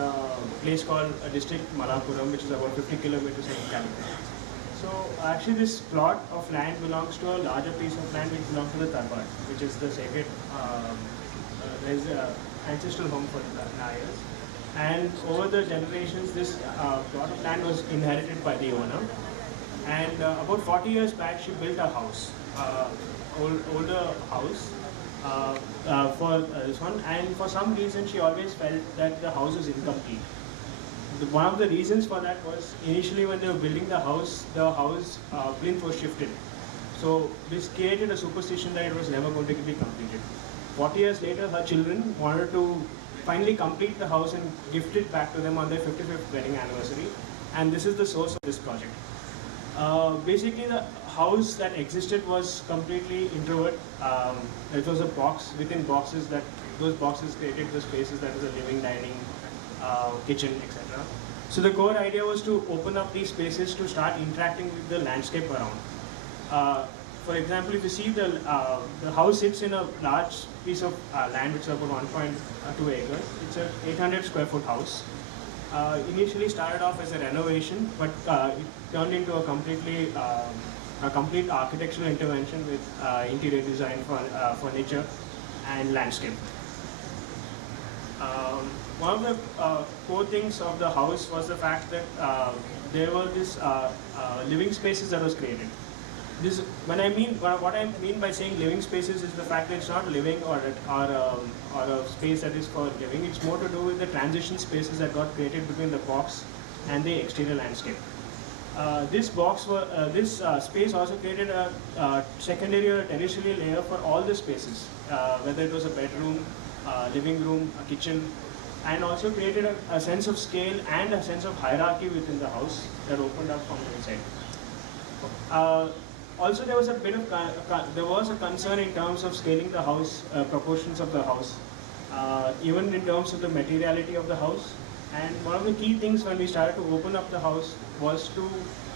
a place called district Malappuram, which is about 50 kilometers in California. So actually this plot of land belongs to a larger piece of land which belongs to the Tarbar, which is the sacred ancestral home for the Nayars. And over the generations, this plot of land was inherited by the owner. And about 40 years back, she built a house, older house for this one. And for some reason, she always felt that the house was incomplete. One of the reasons for that was initially when they were building the house plinth was shifted. So this created a superstition that it was never going to be completed. 40 years later, her children wanted to finally complete the house and gift it back to them on their 55th wedding anniversary. And this is the source of this project. Basically, the house that existed was completely introvert. It was a box within boxes that those boxes created the spaces that is a living, dining, kitchen, etc. So the core idea was to open up these spaces to start interacting with the landscape around. For example, if you see the house sits in a large piece of land which is about 1.2 acres. It's an 800 square foot house. Initially started off as a renovation, but it turned into a complete architectural intervention with interior design for furniture and landscape. One of the core things of the house was the fact that there were these living spaces that was created. What I mean by saying living spaces is the fact that it's not living or a space that is for living. It's more to do with the transition spaces that got created between the box and the exterior landscape. This space also created a secondary or tertiary layer for all the spaces, whether it was a bedroom, living room, a kitchen, and also created a sense of scale and a sense of hierarchy within the house that opened up from the inside. Also, there was a concern in terms of scaling the house, proportions of the house, even in terms of the materiality of the house. And one of the key things when we started to open up the house was to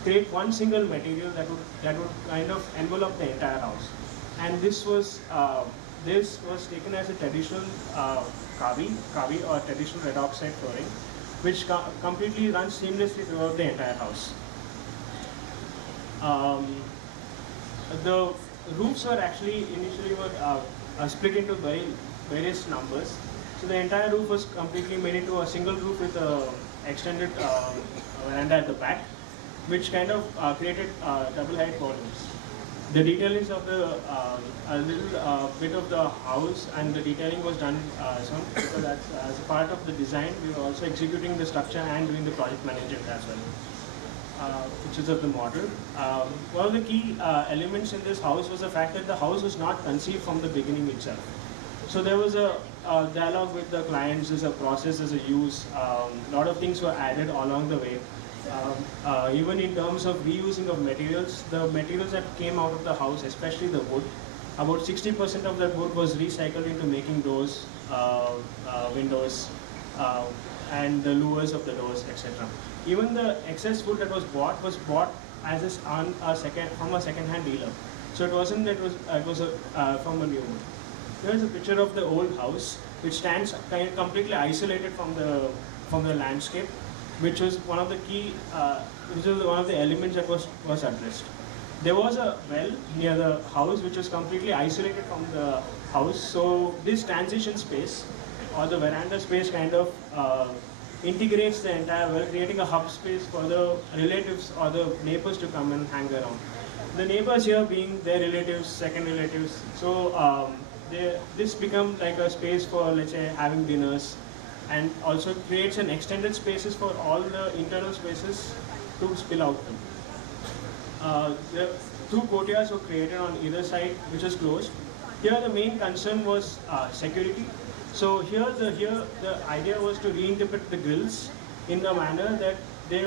create one single material that would kind of envelop the entire house. And this was taken as a traditional kavi or traditional red oxide flooring, which completely runs seamlessly throughout the entire house. The roofs were actually initially split into various numbers. So the entire roof was completely made into a single roof with a extended veranda at the back, which kind of created double height columns. The detailings of a little bit of the house and the detailing was done because that's as a part of the design. We were also executing the structure and doing the project management as well. Pictures of the model. One of the key elements in this house was the fact that the house was not conceived from the beginning itself. So there was a dialogue with the clients, there's a process, there's a use. A lot of things were added along the way. Even in terms of reusing of materials, the materials that came out of the house, especially the wood, about 60% of that wood was recycled into making doors, windows, and the luvers of the doors, etc. Even the excess wood that was bought as from a second-hand dealer. So it wasn't that it was from a new one. Here is a picture of the old house, which stands completely isolated from the landscape, which was one of the key, which was one of the elements that was addressed. There was a well near the house which was completely isolated from the house. So this transition space or the veranda space kind of integrates the entire well, creating a hub space for the relatives or the neighbors to come and hang around. The neighbors here being their relatives, second relatives. So this becomes like a space for, let's say, having dinners, and also creates an extended spaces for all the internal spaces to spill out to. The two courtyards were created on either side, which was closed. Here the main concern was security. So here the idea was to reinterpret the grills in a manner that they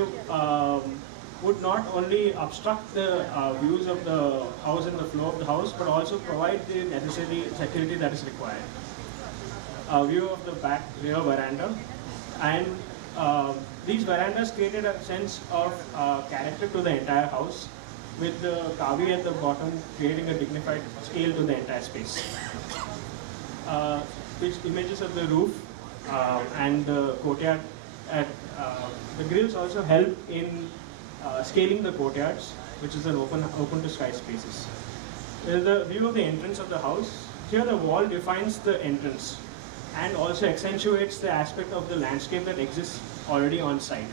would not only obstruct the views of the house and the flow of the house, but also provide the necessary security that is required. A view of the back rear veranda, and these verandas created a sense of character to the entire house, with the kavi at the bottom creating a dignified scale to the entire space. Which images of the roof and the courtyard the grills also help in scaling the courtyards, which is an open to sky spaces. The view of the entrance of the house. Here the wall defines the entrance and also accentuates the aspect of the landscape that exists already on site.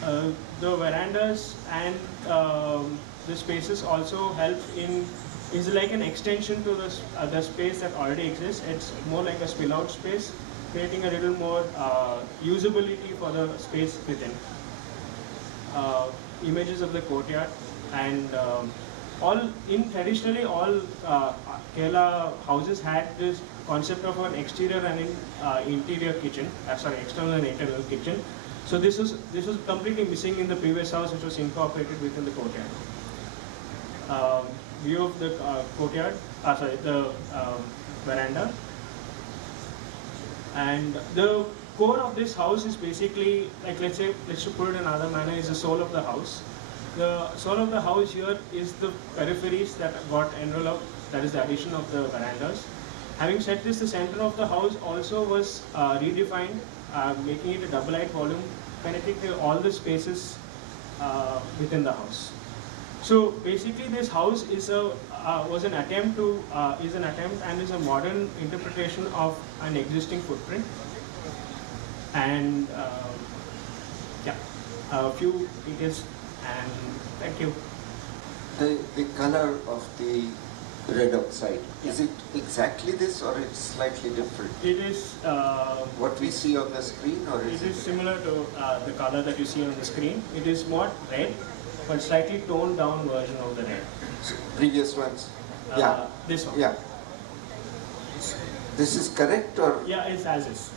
The verandas and the spaces also help in, is like an extension to the space that already exists. It's more like a spill out space, creating a little more usability for the space within. Images of the courtyard and traditionally all Kerala houses had this concept of an exterior and interior kitchen, external and internal kitchen. So this was completely missing in the previous house, which was incorporated within the courtyard. View of the courtyard, the veranda. And the core of this house is basically, like let's put it in another manner, is the soul of the house. The soul of the house here is the peripheries that got enveloped, that is the addition of the verandas. Having said this, the center of the house also was redefined, making it a double height volume, penetrating all the spaces within the house. So basically, this house is an attempt and is a modern interpretation of an existing footprint. And a few details. And thank you. The color of the red outside, is it exactly this or it's slightly different? It is what we see on the screen, or it is similar to the color that you see on the screen. It is not red, but slightly toned down version of the red. Previous ones? This one. Yeah. This is correct, or? Yeah, it's as is.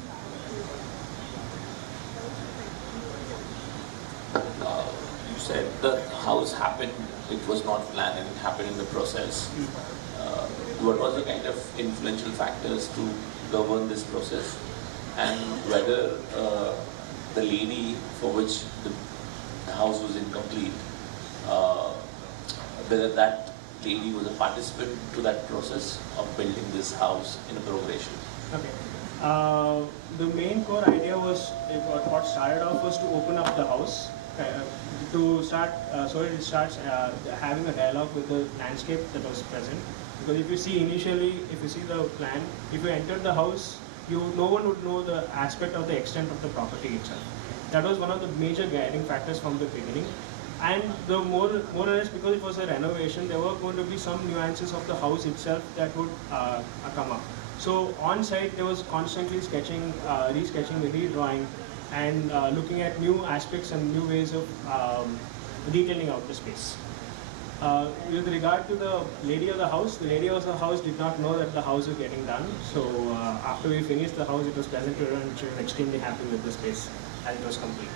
You said the house happened, it was not planned and it happened in the process. What was the kind of influential factors to govern this process, and whether the lady for which the house was incomplete, whether that lady was a participant to that process of building this house in a progression? Okay. The main core idea was, what started off was to open up the house, to start, so it starts having a dialogue with the landscape that was present. Because if you see initially, if you see the plan, if you enter the house, no one would know the aspect of the extent of the property itself. That was one of the major guiding factors from the beginning. And the more or less, because it was a renovation, there were going to be some nuances of the house itself that would come up. So on site, there was constantly sketching, resketching, redrawing, and looking at new aspects and new ways of detailing out the space. With regard to the lady of the house did not know that the house was getting done. So after we finished the house, it was pleasant to her, and she was extremely happy with the space as it was complete.